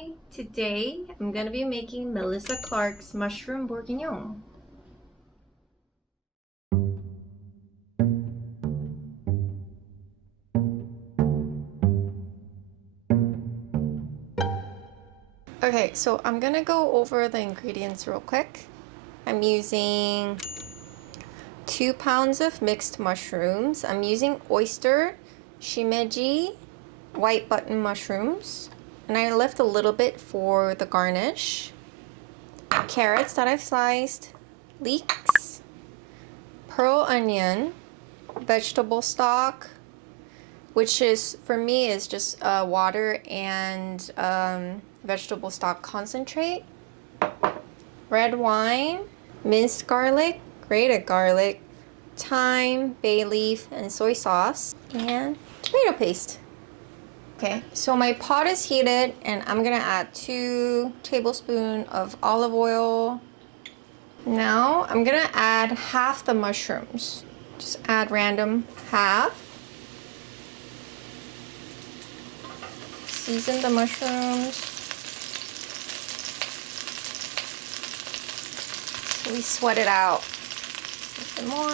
Hi! Today I'm gonna be making Melissa Clark's mushroom bourguignon. Okay, so I'm gonna go over the ingredients real quick. I'm using 2 pounds of mixed mushrooms. I'm using oyster, shimeji, white button mushrooms, and I left a little bit for the garnish. Carrots that I've sliced, leeks, pearl onion, vegetable stock, which is for me is just water and vegetable stock concentrate, red wine, minced garlic, grated garlic, thyme, bay leaf, and soy sauce, and tomato paste. Okay, so my pot is heated and I'm gonna add 2 tablespoons of olive oil. Now I'm gonna add half the mushrooms. Just add random half. Season the mushrooms. So we sweat it out. A bit more.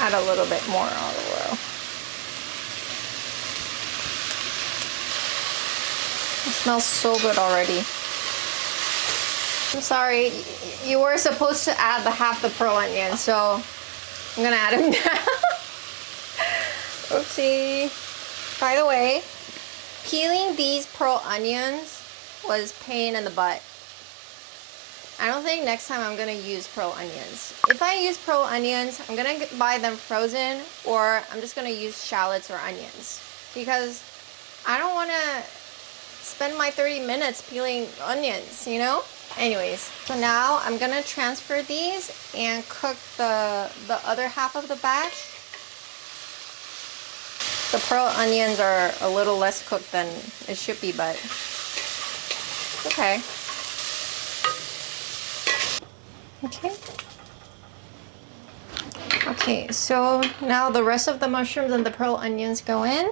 Add a little bit more olive oil. It smells so good already. I'm sorry, you were supposed to add half the pearl onion, so I'm gonna add them now. Oopsie. By the way, peeling these pearl onions was pain in the butt. I don't think next time I'm gonna use pearl onions. If I use pearl onions, I'm gonna buy them frozen, or I'm just gonna use shallots or onions, because I don't wanna spend my 30 minutes peeling onions, you know? Anyways, so now I'm gonna transfer these and cook the other half of the batch. The pearl onions are a little less cooked than it should be, but okay. Okay, so now the rest of the mushrooms and the pearl onions go in.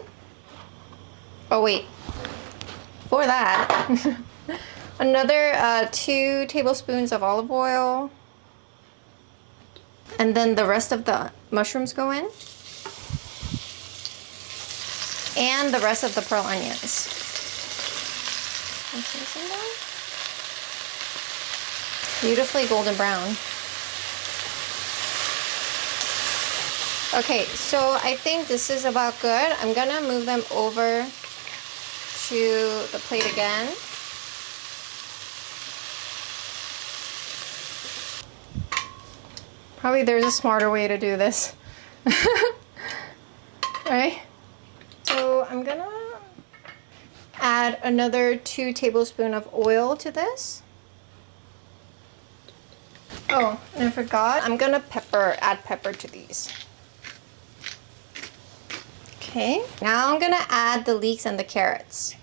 Oh wait, for that, another 2 tablespoons of olive oil. And then the rest of the mushrooms go in. And the rest of the pearl onions. Beautifully golden brown. Okay, so I think this is about good. I'm gonna move them over to the plate again. Probably there's a smarter way to do this. Right? So I'm gonna add another 2 tablespoons of oil to this. Oh, and I forgot, I'm gonna add pepper to these. Okay, now I'm gonna add the leeks and the carrots.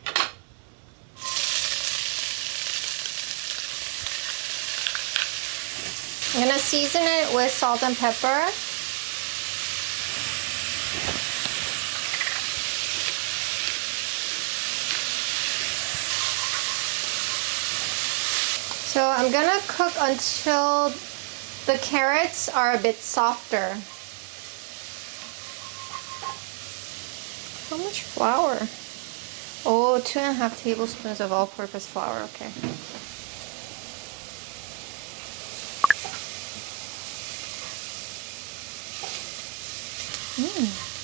I'm gonna season it with salt and pepper. So I'm gonna cook until the carrots are a bit softer. How much flour? Oh, 2.5 tablespoons of all-purpose flour, okay.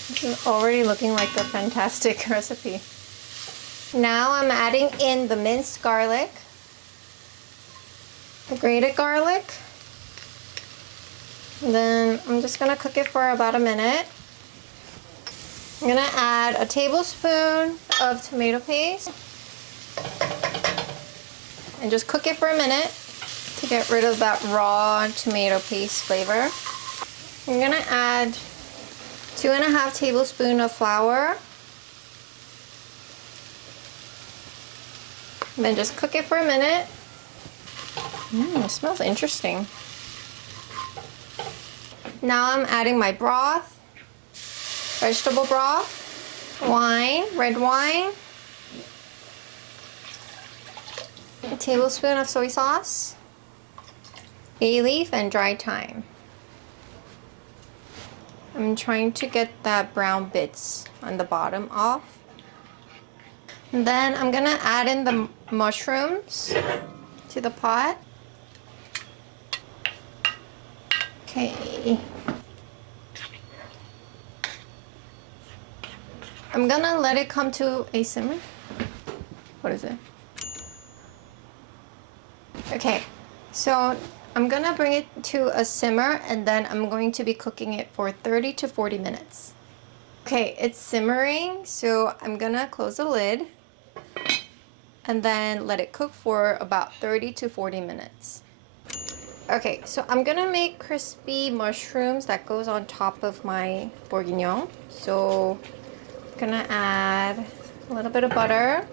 This is already looking like a fantastic recipe. Now I'm adding in the minced garlic, the grated garlic. Then I'm just gonna cook it for about a minute. I'm gonna add a tablespoon of tomato paste and just cook it for a minute to get rid of that raw tomato paste flavor. I'm gonna add 2.5 tablespoons of flour. And then just cook it for a minute. It smells interesting. Now I'm adding my broth, vegetable broth, wine, red wine, A tablespoon of soy sauce, bay leaf, and dried thyme. I'm trying to get that brown bits on the bottom off. And then I'm gonna add in the mushrooms to the pot. Okay. I'm gonna let it come to a simmer. What is it? Okay, so I'm gonna bring it to a simmer and then I'm going to be cooking it for 30 to 40 minutes. Okay, it's simmering, so I'm gonna close the lid and then let it cook for about 30 to 40 minutes. Okay, so I'm gonna make crispy mushrooms that goes on top of my bourguignon. So I'm gonna add a little bit of butter,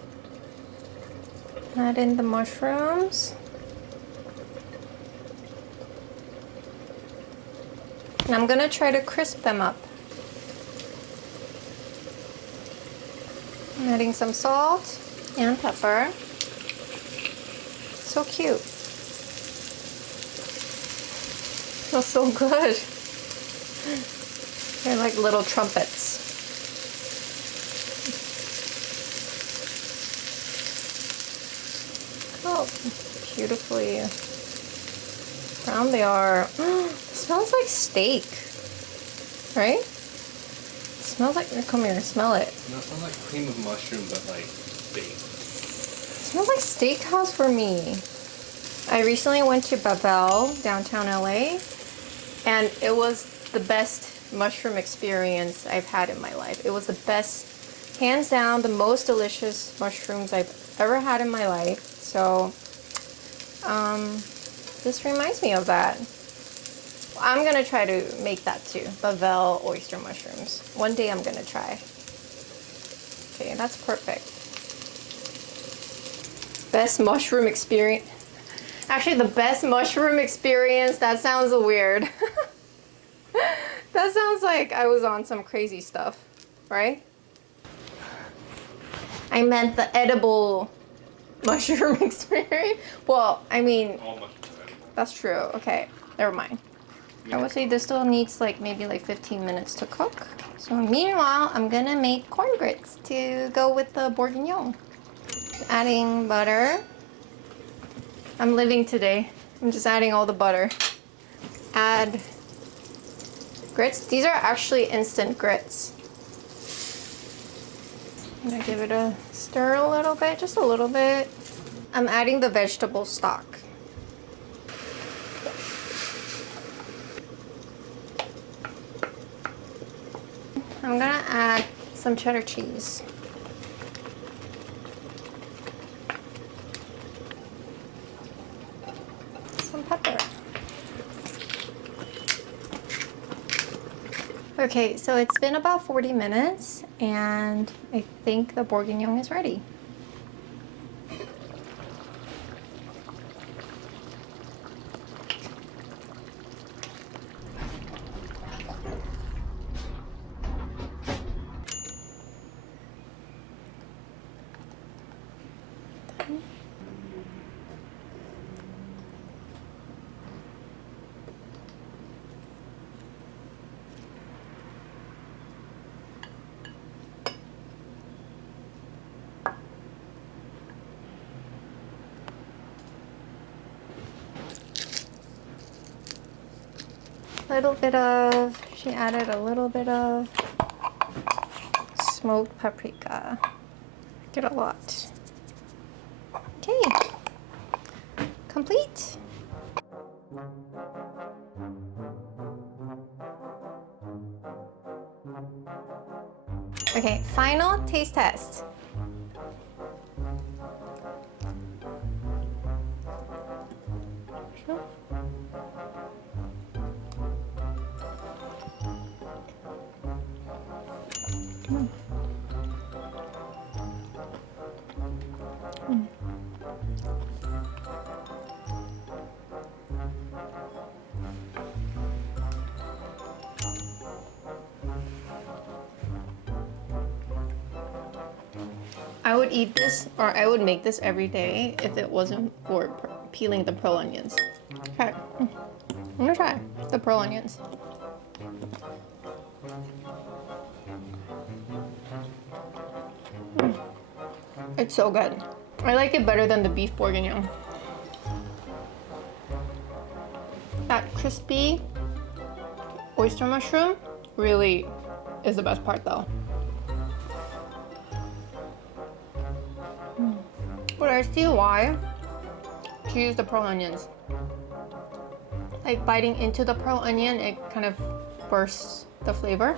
add in the mushrooms. And I'm gonna try to crisp them up. I'm adding some salt and pepper. So cute. Smells so good. They're like little trumpets. Oh, beautifully brown they are. It smells like steak, right? It smells like, come here, smell it. No, it smells like cream of mushroom, but like steak. It smells like steakhouse for me. I recently went to Babel, downtown LA, and it was the best mushroom experience I've had in my life. It was the best, hands down, the most delicious mushrooms I've ever had in my life. So, this reminds me of that. I'm gonna try to make that too, Babel oyster mushrooms. One day I'm gonna try. Okay, that's perfect. Best mushroom experience. Actually, the best mushroom experience, that sounds weird. That sounds like I was on some crazy stuff, right? I meant the edible mushroom experience. Well, I mean, All mushrooms are edible. that's true. Okay, never mind. I would say this still needs like maybe like 15 minutes to cook. So meanwhile, I'm gonna make corn grits to go with the bourguignon. Adding butter. I'm living today. I'm just adding all the butter. Add grits. These are actually instant grits. I'm gonna give it a stir a little bit, just a little bit. I'm adding the vegetable stock. I'm gonna add some cheddar cheese. Some pepper. Okay, so it's been about 40 minutes and I think the bourguignon is ready. She added a little bit of smoked paprika. Get a lot. Okay, complete. Okay, final taste test. I would eat this, or I would make this every day if it wasn't for peeling the pearl onions. Okay, I'm gonna try the pearl onions. It's so good. I like it better than the beef bourguignon. That crispy oyster mushroom really is the best part though. But I see why to use the pearl onions. Like biting into the pearl onion, it kind of bursts the flavor.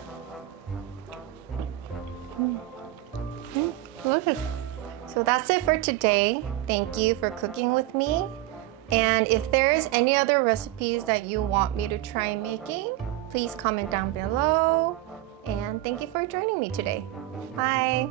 Delicious. So that's it for today. Thank you for cooking with me. And if there's any other recipes that you want me to try making, please comment down below. And thank you for joining me today. Bye.